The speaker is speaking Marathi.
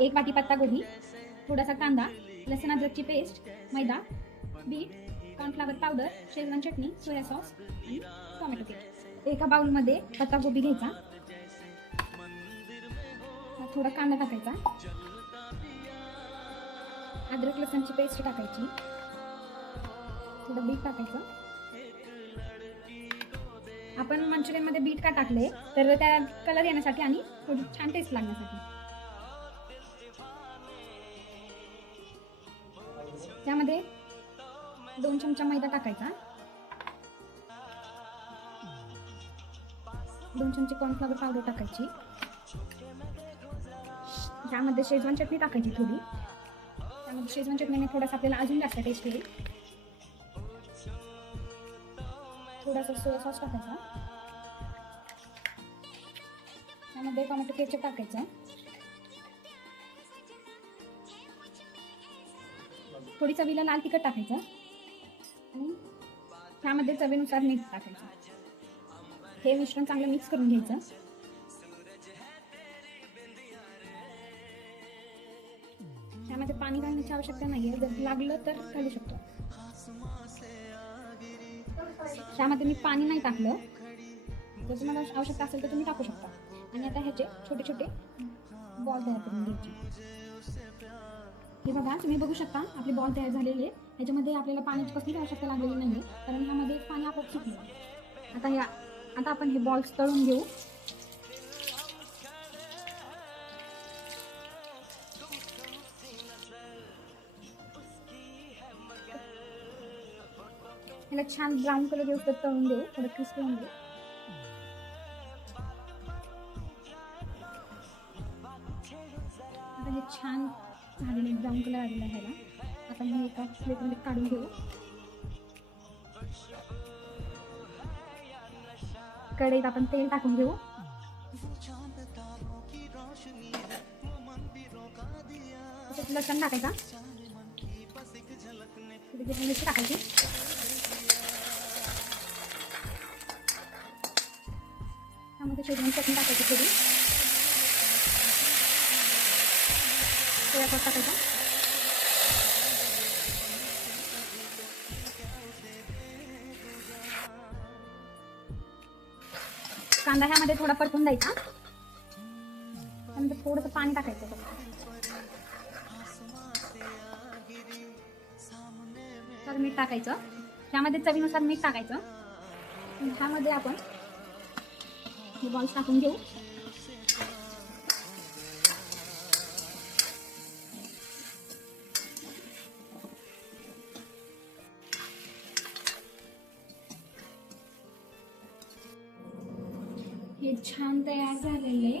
1 वाटी पत्ता गोबी, थोडासा कांदा, लसूण अद्रकची पेस्ट, मैदा, बीट, कॉर्नफ्लॉवर पावडर, शेजवान चटणी, सोया सॉस आणि टोमॅटो पेस्ट. एका बाउलमध्ये पत्ता गोबी घ्यायचा, थोडा कांदा टाकायचा, अद्रक लसूणची पेस्ट टाकायची, थोडं बीट टाकायचं. आपण मंचुरियन मध्ये बीट का टाकले तर त्या कलर येण्यासाठी आणि थोडी छान टेस्ट लागण्यासाठी. त्यामध्ये 2 चमचा मैदा टाकायचा, 2 चमचे कॉर्नफ्लॉवर पावडर टाकायची, त्यामध्ये शेजवान चटणी टाकायची थोडी. त्यामध्ये शेजवान चटणीने थोडासा आपल्याला अजून जास्त टेस्ट येईल. थोडासा सोया सॉस टाकायचा, त्यामध्ये टोमॅटो केचप टाकायचा, थोडी चवीला लाल तिखट टाकायचं आणि त्यामध्ये चवीनुसार मीठ टाकायचं. हे मिश्रण चांगलं मिक्स करून घ्यायचं. त्यामध्ये पाणी घालण्याची आवश्यकता नाहीये, जर लागलं तर घालू शकतो. त्यामध्ये मी पाणी नाही टाकलं, जर तुम्हाला आवश्यकता असेल तर तुम्ही टाकू शकता. आणि आता ह्याचे छोटे छोटे बॉल तयार करून घ्यायचे. हे बघा, तुम्ही बघू शकता आपले बॉल तयार झालेले. ह्याच्यामध्ये आपल्याला पाण्याची कसलीच आवश्यकता लागलेली नाही, कारण ह्यामध्ये पाणी आपोआप सुटलं. आता आपण हे बॉल्स तळून घेऊ. ह्याला छान ब्राऊन कलर येऊस तळून देऊ, थोडं क्रिस्पी होऊन देऊ. आता हे छान झालेले ब्राऊन कलर आलेला आहे ह्याला. आपण हे एका प्लेटमध्ये काढून घेऊ. कढईत आपण तेल टाकून घेऊ. लसूण टाकायचा, मिरची टाकायची, त्यामध्ये शेजवान चटणी टाकायची, थोडी सोया सॉस टाकायचा, कांदा ह्यामध्ये थोडा परतून द्यायचा. त्यानंतर थोडंसं पाणी टाकायचं, तर मीठ टाकायचं. त्यामध्ये चवीनुसार मीठ टाकायचं. ह्यामध्ये आपण हे बॉल्स टाकून घेऊ. हे छान तयार झालेले